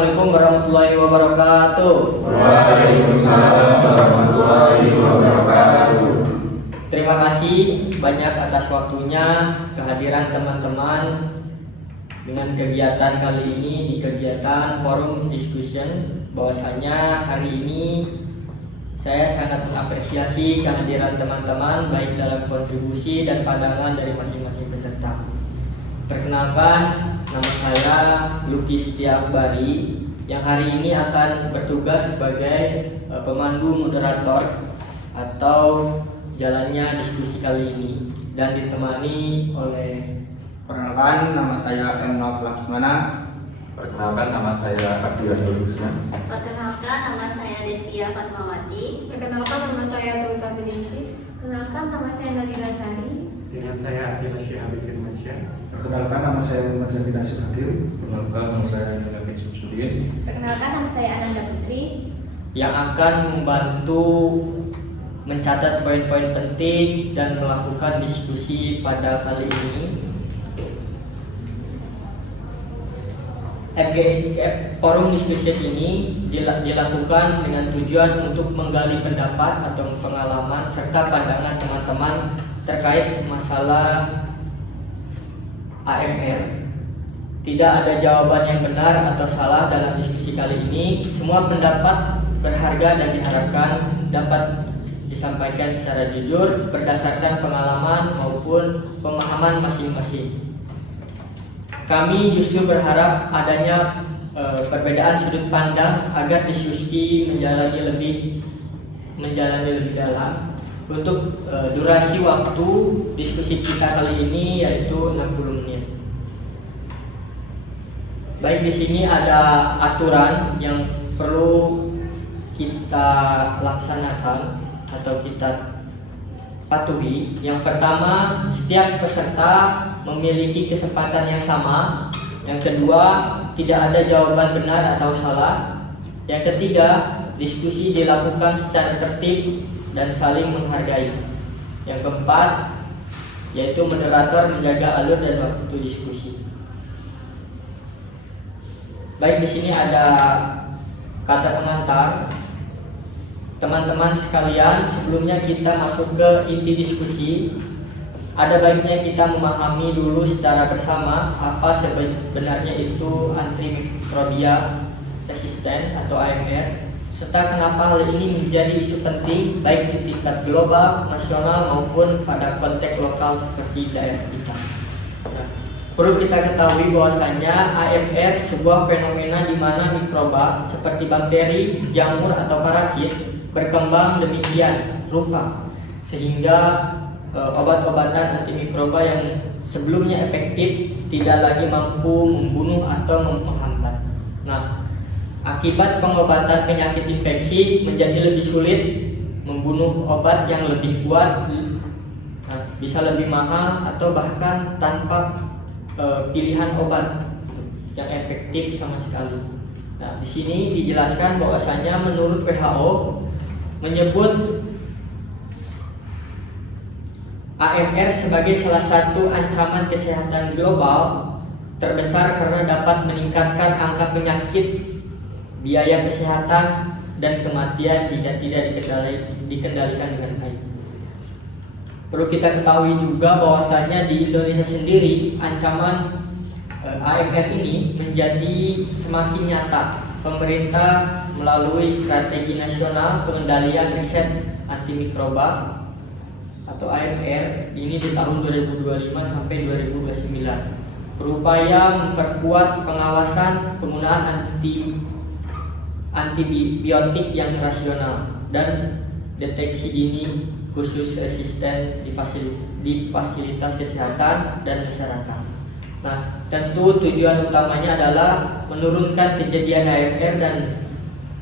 Assalamualaikum warahmatullahi wabarakatuh. Waalaikumsalam warahmatullahi wabarakatuh. Terima kasih banyak atas waktunya, kehadiran teman-teman dengan kegiatan kali ini di kegiatan forum discussion. Bahwasanya hari ini saya sangat mengapresiasi kehadiran teman-teman baik dalam kontribusi dan pandangan dari masing-masing peserta. Perkenalkan, nama saya Lucky Setiakbari yang hari ini akan bertugas sebagai pemandu moderator atau jalannya diskusi kali ini dan ditemani oleh Perkenalkan, nama saya Emnov Laksmana. Perkenalkan, nama saya Ardian Nurhusna. Perkenalkan, nama saya Destia Fatmawati. Perkenalkan, nama saya Tulta Biningsi. Perkenalkan, nama saya Nabila Sari. Dengan saya Adila Syihab Firmansyah. Perkenalkan, nama saya Muhammad Zaki Nasir Hakim. Perkenalkan, nama saya Nabi Samsudin. Perkenalkan, nama saya Ananda Putri. yang akan membantu mencatat poin-poin penting dan melakukan diskusi pada kali ini. Forum diskusi ini dilakukan dengan tujuan untuk menggali pendapat atau pengalaman serta pandangan teman-teman terkait masalah AMR. Tidak ada jawaban yang benar atau salah dalam diskusi kali ini. Semua pendapat berharga dan diharapkan dapat disampaikan secara jujur berdasarkan pengalaman maupun pemahaman masing-masing. Kami justru berharap adanya perbedaan sudut pandang agar diskusi menjalani lebih dalam. Untuk durasi waktu diskusi kita kali ini yaitu 60 menit. Baik, di sini ada aturan yang perlu kita laksanakan atau kita patuhi. Yang pertama, setiap peserta memiliki kesempatan yang sama. Yang kedua, tidak ada jawaban benar atau salah. Yang ketiga, diskusi dilakukan secara tertib dan saling menghargai. Yang keempat, yaitu moderator menjaga alur dan waktu diskusi. Baik, di sini ada kata pengantar. Teman-teman sekalian, sebelumnya kita masuk ke inti diskusi, ada baiknya kita memahami dulu secara bersama apa sebenarnya itu antimikrobia resisten atau AMR, serta kenapa hal ini menjadi isu penting baik di tingkat global, nasional maupun pada konteks lokal seperti daerah kita. Nah, perlu kita ketahui bahwasanya AMR sebuah fenomena di mana mikroba seperti bakteri, jamur atau parasit berkembang demikian rupa sehingga obat-obatan antimikroba yang sebelumnya efektif tidak lagi mampu membunuh atau menghambat. Nah, akibat pengobatan penyakit infeksi menjadi lebih sulit, membunuh obat yang lebih kuat, bisa lebih mahal atau bahkan tanpa pilihan obat yang efektif sama sekali. Nah, di sini dijelaskan bahwasanya menurut WHO menyebut AMR sebagai salah satu ancaman kesehatan global terbesar karena dapat meningkatkan angka penyakit, biaya kesehatan, dan kematian jika tidak dikendalikan dengan baik. Perlu kita ketahui juga bahwasanya di Indonesia sendiri ancaman AMR ini menjadi semakin nyata. Pemerintah melalui Strategi Nasional Pengendalian Riset Antimikroba atau AMR ini di tahun 2025 sampai 2029 berupaya memperkuat pengawasan penggunaan antibiotik yang rasional dan deteksi dini khusus resisten di fasilitas kesehatan dan masyarakat. Nah, tentu tujuan utamanya adalah menurunkan kejadian AMR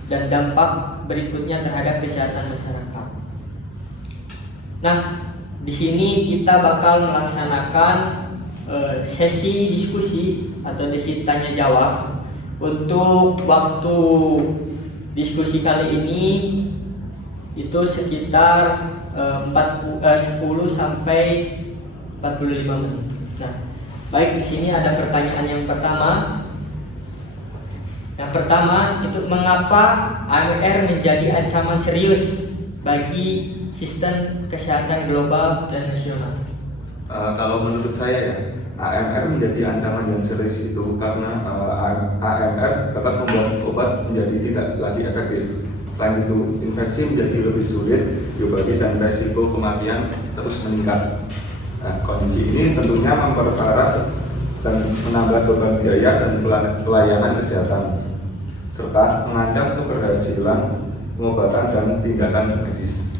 dan dampak berikutnya terhadap kesehatan masyarakat. Nah, di sini kita bakal melaksanakan sesi diskusi atau sesi tanya jawab. Untuk waktu diskusi kali ini itu sekitar 10 sampai 45 menit. Nah, baik, di sini ada pertanyaan yang pertama. Yang pertama, itu mengapa AMR menjadi ancaman serius bagi sistem kesehatan global dan nasional? Kalau menurut saya ya, AMR menjadi ancaman yang serius itu karena AMR dapat membuat obat menjadi tidak lagi efektif. Selain itu, infeksi menjadi lebih sulit diobati dan resiko kematian terus meningkat. Nah, kondisi ini tentunya memperparah dan menambah beban biaya dan pelayanan kesehatan, serta mengancam keberhasilan pengobatan dan tindakan medis.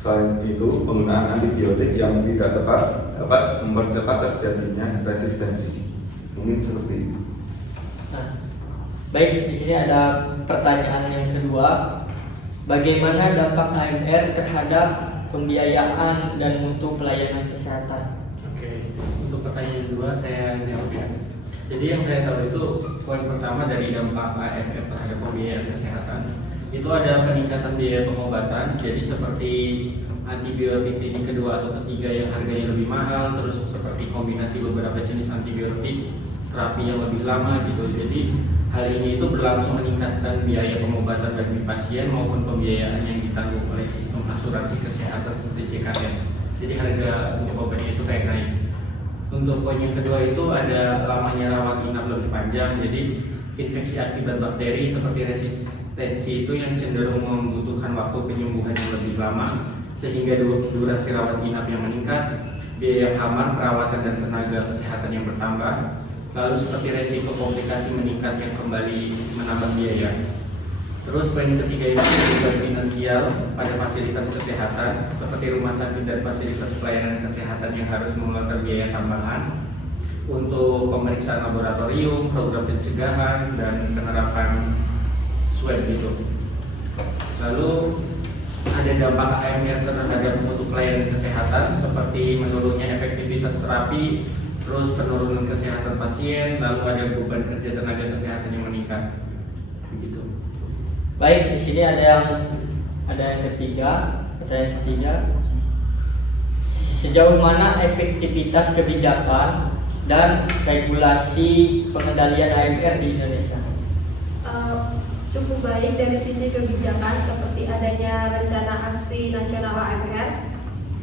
Selain itu, penggunaan antibiotik yang tidak tepat dapat mempercepat terjadinya resistensi. Mungkin seperti itu. Nah, baik, di sini ada pertanyaan yang kedua. Bagaimana dampak AMR terhadap pembiayaan dan mutu pelayanan kesehatan? Oke, untuk pertanyaan kedua saya jawab ya. Jadi yang saya tahu itu poin pertama dari dampak AMR terhadap pembiayaan kesehatan itu ada peningkatan biaya pengobatan. Jadi seperti antibiotik ini kedua atau ketiga yang harganya lebih mahal, terus seperti kombinasi beberapa jenis antibiotik, terapi yang lebih lama gitu. Jadi hal ini itu berlangsung meningkatkan biaya pengobatan bagi pasien maupun pembiayaan yang ditanggung oleh sistem asuransi kesehatan seperti JKN. Jadi harga untuk obatnya itu kayak naik. Untuk poin yang kedua itu ada lamanya rawat inap lebih panjang. Jadi infeksi akibat bakteri seperti resistensi itu yang cenderung membutuhkan waktu penyembuhan yang lebih lama, sehingga durasi rawat inap yang meningkat, biaya kamar, perawatan dan tenaga kesehatan yang bertambah. Lalu seperti resiko komplikasi meningkat yang kembali menambah biaya. Terus poin ketiga itu beban finansial pada fasilitas kesehatan seperti rumah sakit dan fasilitas pelayanan kesehatan yang harus mengeluarkan biaya tambahan untuk pemeriksaan laboratorium, program pencegahan dan penerapan swab gitu. Lalu ada dampak AMR terhadap mutu pelayanan kesehatan seperti menurunnya efektivitas terapi, terus penurunan kesehatan pasien, lalu ada beban kerja tenaga kesehatan yang meningkat. Begitu. Baik, di sini ada yang ketiga, pertanyaan ketiga. Sejauh mana efektivitas kebijakan dan regulasi pengendalian AMR di Indonesia? Cukup baik dari sisi kebijakan seperti adanya rencana aksi nasional AMR.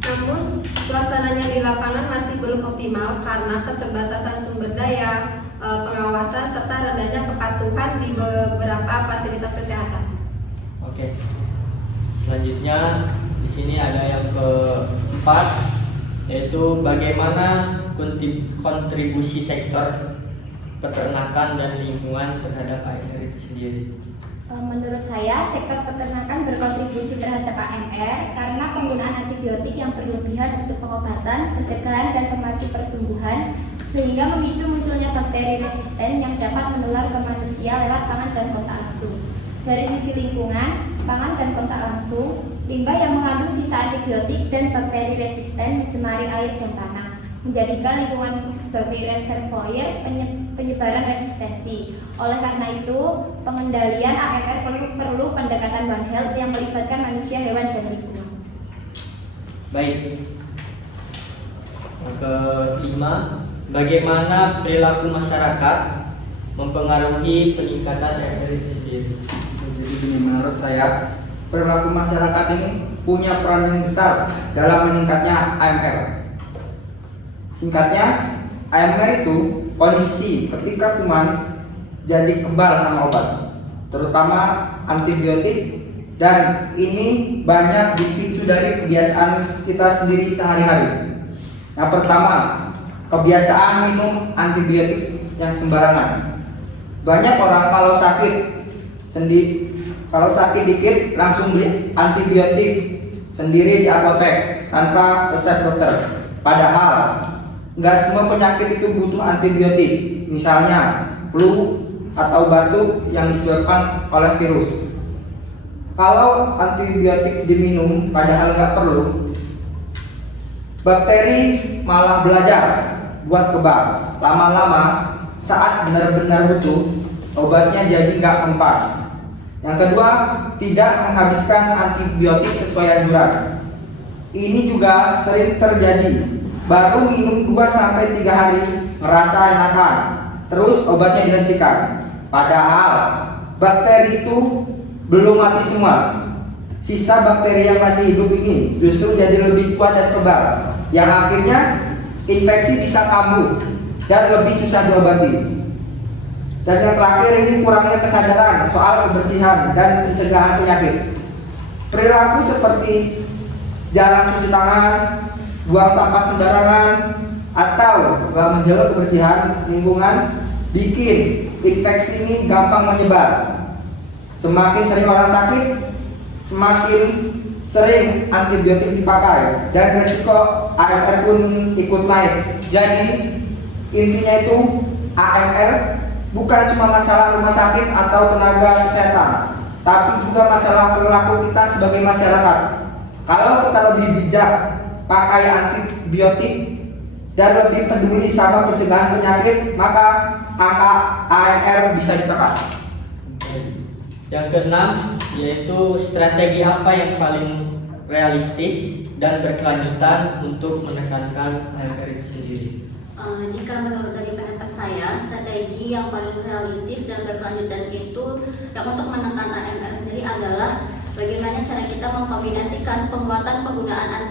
Namun pelaksananya di lapangan masih belum optimal karena keterbatasan sumber daya, pengawasan serta rendahnya kepatuhan di beberapa fasilitas kesehatan. Oke. Selanjutnya di sini ada yang keempat, yaitu bagaimana kontribusi sektor peternakan dan lingkungan terhadap AMR itu sendiri. Menurut saya, sektor peternakan berkontribusi terhadap AMR karena penggunaan antibiotik yang berlebihan untuk pengobatan, pencegahan, dan pemacu pertumbuhan, sehingga memicu munculnya bakteri resisten yang dapat menular ke manusia lewat pangan dan kontak langsung. Dari sisi lingkungan, pangan dan kontak langsung, limbah yang mengandung sisa antibiotik dan bakteri resisten mencemari air dan tanah, menjadikan lingkungan sebagai reservoir penyebaran resistensi. Oleh karena itu, pengendalian AMR perlu pendekatan One Health yang melibatkan manusia, hewan, dan lingkungan. Baik. Yang kelima, bagaimana perilaku masyarakat mempengaruhi peningkatan AMR itu sendiri? Jadi gini, menurut saya perilaku masyarakat ini punya peran yang besar dalam meningkatnya AMR. Singkatnya, AMR itu kondisi ketika kuman jadi kebal sama obat, terutama antibiotik, dan ini banyak dipicu dari kebiasaan kita sendiri sehari-hari. Yang pertama, kebiasaan minum antibiotik yang sembarangan. Banyak orang kalau sakit dikit langsung beli antibiotik sendiri di apotek tanpa resep dokter. Padahal nggak semua penyakit itu butuh antibiotik. Misalnya flu atau batuk yang disebabkan oleh virus. Kalau antibiotik diminum padahal nggak perlu, bakteri malah belajar buat kebal. Lama-lama saat benar-benar butuh, obatnya jadi nggak mempan. Yang kedua, tidak menghabiskan antibiotik sesuai anjuran. Ini juga sering terjadi. Baru minum 2-3 hari ngerasa enakan, terus obatnya dihentikan. Padahal bakteri itu belum mati semua. Sisa bakteri yang masih hidup ini justru jadi lebih kuat dan kebal, yang akhirnya infeksi bisa kambuh dan lebih susah diobati. Dan yang terakhir ini kurangnya kesadaran soal kebersihan dan pencegahan penyakit. Perilaku seperti jarang cuci tangan, buang sampah sembarangan, atau menjaga kebersihan lingkungan bikin infeksi ini gampang menyebar. Semakin sering orang sakit, semakin sering antibiotik dipakai, dan resiko AMR pun ikut naik. Jadi intinya itu AMR bukan cuma masalah rumah sakit atau tenaga kesehatan, tapi juga masalah perilaku kita sebagai masyarakat. Kalau kita lebih bijak pakai antibiotik dan lebih peduli sama pencegahan penyakit, maka angka AMR bisa ditekan. Yang keenam yaitu strategi apa yang paling realistis dan berkelanjutan untuk menekankan AMR itu sendiri. Jika menurut dari pendapat saya, strategi yang paling realistis dan berkelanjutan itu yang untuk menekan AMR sendiri adalah bagaimana cara kita mengkombinasikan penguatan penggunaan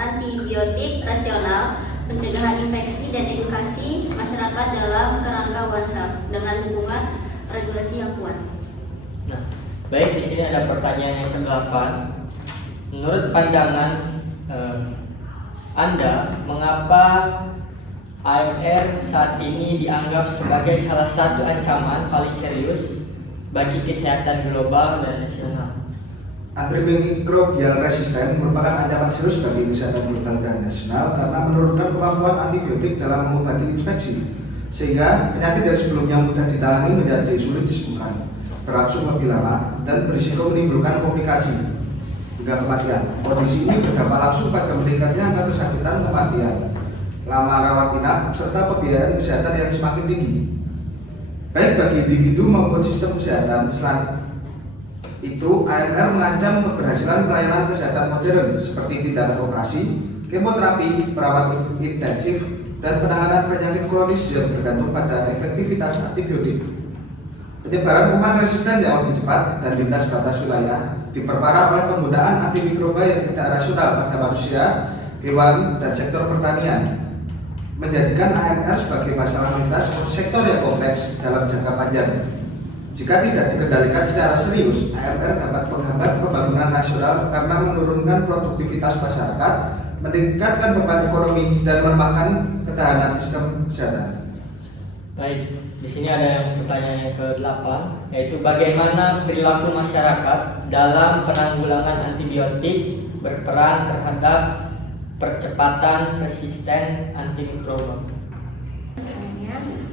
antibiotik rasional, pencegahan infeksi, dan edukasi masyarakat dalam kerangka One Health dengan hubungan regulasi yang kuat. Nah, baik, di sini ada pertanyaan yang ke-8. Menurut pandangan Anda, mengapa AMR saat ini dianggap sebagai salah satu ancaman paling serius bagi kesehatan global dan nasional? Antimikrobial resisten merupakan ancaman serius bagi kesehatan global dan nasional karena menurunkan kemampuan antibiotik dalam mengobati infeksi, sehingga penyakit yang sebelumnya mudah ditangani menjadi sulit disembuhkan, berlangsung lebih lama, dan berisiko menimbulkan komplikasi hingga kematian. Kondisi ini berdampak langsung pada meningkatnya angka kesakitan, kematian, lama rawat inap, serta pembiayaan kesehatan yang semakin tinggi, baik bagi individu maupun sistem kesehatan. Selain itu, AMR mengancam keberhasilan pelayanan kesehatan modern seperti tindakan operasi, kemoterapi, perawat intensif, dan penanganan penyakit kronis yang bergantung pada efektivitas antibiotik. Penyebaran kuman resisten yang lebih cepat dan lintas batas wilayah diperparah oleh penggunaan antimikroba yang tidak rasional pada manusia, hewan, dan sektor pertanian, menjadikan AMR sebagai masalah lintas sektor yang kompleks dalam jangka panjang. Jika tidak dikendalikan secara serius, AMR dapat menghambat pembangunan nasional karena menurunkan produktivitas masyarakat, meningkatkan beban ekonomi, dan melemahkan ketahanan sistem kesehatan. Baik, di sini ada yang pertanyaan yang ke-8, yaitu bagaimana perilaku masyarakat dalam penanggulangan antibiotik berperan terhadap percepatan resisten antimikroba.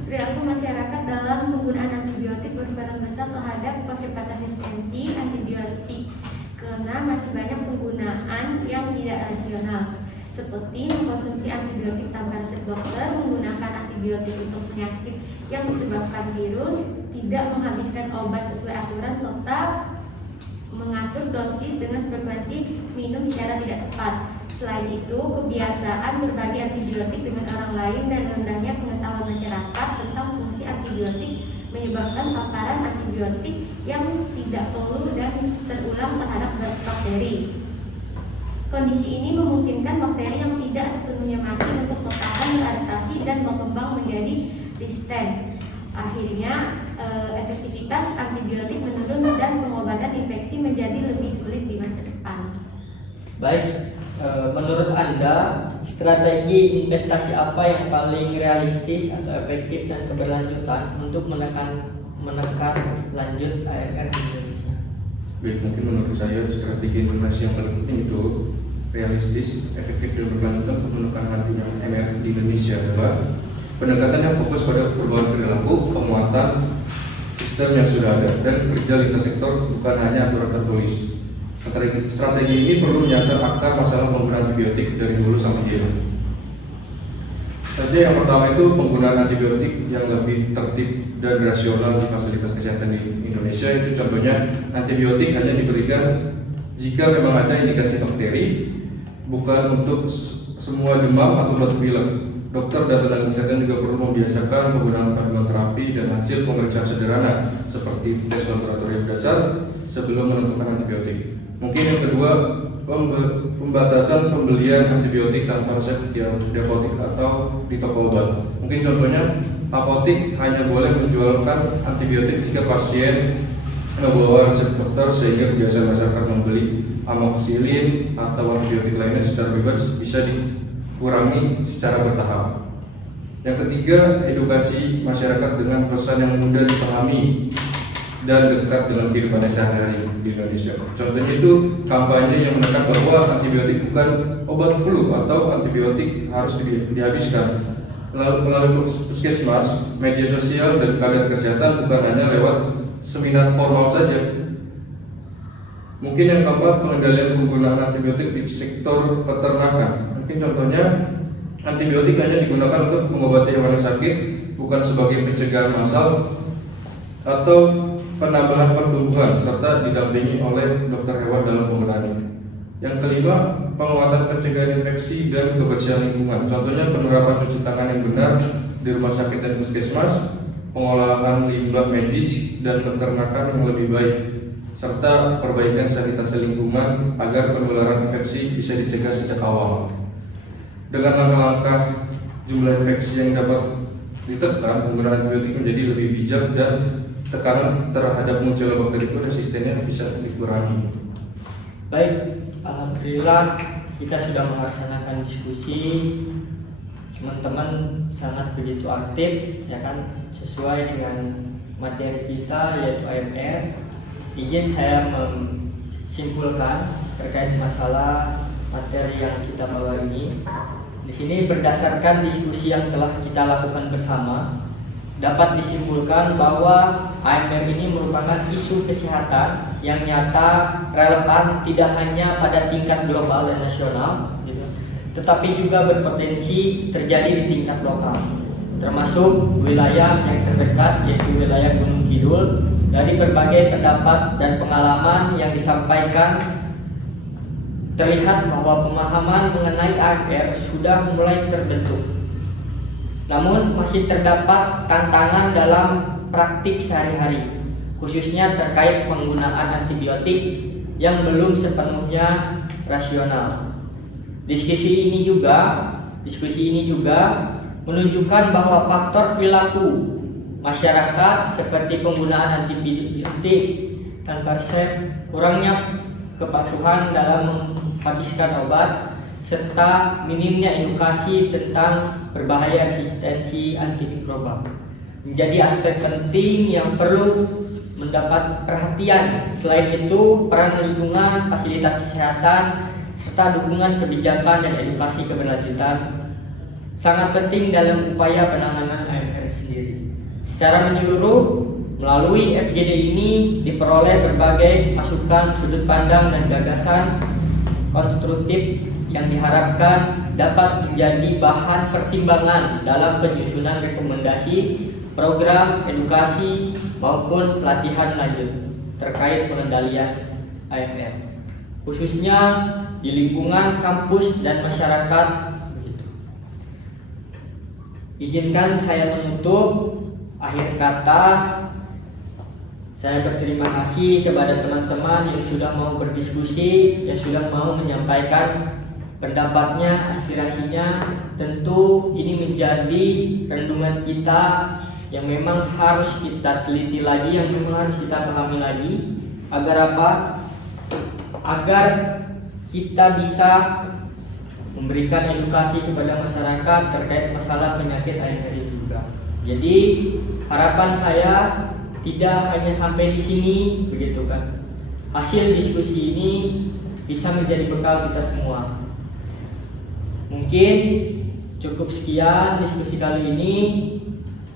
Perilaku masyarakat dalam penggunaan antibiotik berperan besar terhadap percepatan resistensi antibiotik karena masih banyak penggunaan yang tidak rasional, seperti mengkonsumsi antibiotik tanpa resep dokter, menggunakan antibiotik untuk penyakit yang disebabkan virus, tidak menghabiskan obat sesuai aturan, serta mengatur dosis dengan frekuensi minum secara tidak tepat. Selain itu, kebiasaan berbagi antibiotik dengan orang lain dan rendahnya pengetahuan masyarakat tentang fungsi antibiotik menyebabkan paparan antibiotik yang tidak perlu dan terulang terhadap bakteri. Kondisi ini memungkinkan bakteri yang tidak sepenuhnya mati untuk bertahan, beradaptasi, dan berkembang menjadi resisten. Akhirnya, efektivitas antibiotik menurun dan pengobatan infeksi menjadi lebih sulit di masa depan. Baik, menurut Anda strategi investasi apa yang paling realistis atau efektif dan keberlanjutan untuk menekan lanjut AMR di Indonesia? Baik, mungkin menurut saya strategi investasi yang paling penting itu realistis, efektif, dan berkelanjutan untuk menekan lanjutnya AMR di Indonesia adalah pendekatan yang fokus pada perubahan perilaku, penguatan sistem yang sudah ada, dan kerja lintas sektor, bukan hanya aturan tertulis. Strategi ini perlu menyasar akar masalah penggunaan antibiotik dari hulu sampai hilir. Saja yang pertama itu penggunaan antibiotik yang lebih tertib dan rasional di fasilitas kesehatan di Indonesia. Itu contohnya antibiotik hanya diberikan jika memang ada indikasi bakteri, bukan untuk semua demam atau batuk pilek. Dokter dan tenaga kesehatan juga perlu membiasakan penggunaan panduan terapi dan hasil pemeriksaan sederhana seperti tes laboratorium dasar sebelum menentukan antibiotik. Mungkin yang kedua, pembatasan pembelian antibiotik tanpa resep di apotek atau di toko obat. Mungkin contohnya, apotek hanya boleh menjualkan antibiotik jika pasien membawa resep dokter, sehingga kebiasaan masyarakat membeli amoxicillin atau antibiotik lainnya secara bebas bisa dikurangi secara bertahap. Yang ketiga, edukasi masyarakat dengan pesan yang mudah dipahami dan dekat dengan kehidupan sehari-hari di Indonesia. Contohnya itu kampanye yang menekan bahwa antibiotik bukan obat flu atau antibiotik harus dihabiskan. Melalui puskesmas, media sosial, dan kader kesehatan, bukan hanya lewat seminar formal saja. Mungkin yang keempat, pengendalian penggunaan antibiotik di sektor peternakan. Mungkin contohnya, antibiotik hanya digunakan untuk mengobati hewan yang sakit, bukan sebagai pencegahan massal atau penambahan pertumbuhan, serta didampingi oleh dokter hewan dalam penggunaannya. Yang kelima, penguatan pencegahan infeksi dan kebersihan lingkungan. Contohnya penerapan cuci tangan yang benar di rumah sakit dan puskesmas, pengolahan limbah medis dan peternakan yang lebih baik, serta perbaikan sanitasi lingkungan agar penularan infeksi bisa dicegah sejak awal. Dengan langkah-langkah jumlah infeksi yang dapat ditekan, penggunaan antibiotik menjadi lebih bijak dan tekanan terhadap munculnya bakteri itu resistennya bisa dikurangi. Baik, alhamdulillah kita sudah melaksanakan diskusi. Teman-teman sangat begitu aktif, ya kan, sesuai dengan materi kita yaitu AMR. Izin saya menyimpulkan terkait masalah materi yang kita bawa ini. Di sini berdasarkan diskusi yang telah kita lakukan bersama, dapat disimpulkan bahwa AMR ini merupakan isu kesehatan yang nyata, relevan tidak hanya pada tingkat global dan nasional, gitu, tetapi juga berpotensi terjadi di tingkat lokal, termasuk wilayah yang terdekat yaitu wilayah Gunung Kidul. Dari berbagai pendapat dan pengalaman yang disampaikan, terlihat bahwa pemahaman mengenai AMR sudah mulai terbentuk. Namun masih terdapat tantangan dalam praktik sehari-hari, khususnya terkait penggunaan antibiotik yang belum sepenuhnya rasional. Diskusi ini juga menunjukkan bahwa faktor perilaku masyarakat seperti penggunaan antibiotik tanpa resep, kurangnya kepatuhan dalam menghabiskan obat, serta minimnya edukasi tentang berbahaya resistensi antimikrobal menjadi aspek penting yang perlu mendapat perhatian. Selain itu, peran lingkungan, fasilitas kesehatan, serta dukungan kebijakan dan edukasi keberlanjutan sangat penting dalam upaya penanganan AMR sendiri. Secara menyeluruh, melalui FGD ini diperoleh berbagai masukan, sudut pandang, dan gagasan konstruktif yang diharapkan dapat menjadi bahan pertimbangan dalam penyusunan rekomendasi program edukasi maupun pelatihan lanjut terkait pengendalian AMR, khususnya di lingkungan kampus dan masyarakat. Izinkan saya menutup. Akhir kata, saya berterima kasih kepada teman-teman yang sudah mau berdiskusi, yang sudah mau menyampaikan pendapatnya, aspirasinya. Tentu ini menjadi renungan kita yang memang harus kita teliti lagi, yang memang harus kita pahami lagi. Agar apa? Agar kita bisa memberikan edukasi kepada masyarakat terkait masalah penyakit AMR ini juga. Jadi harapan saya tidak hanya sampai di sini, begitu kan. Hasil diskusi ini bisa menjadi bekal kita semua. Mungkin cukup sekian diskusi kali ini.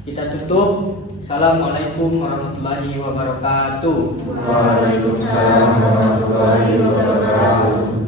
Kita tutup. Assalamualaikum warahmatullahi wabarakatuh. Waalaikumsalam warahmatullahi wabarakatuh.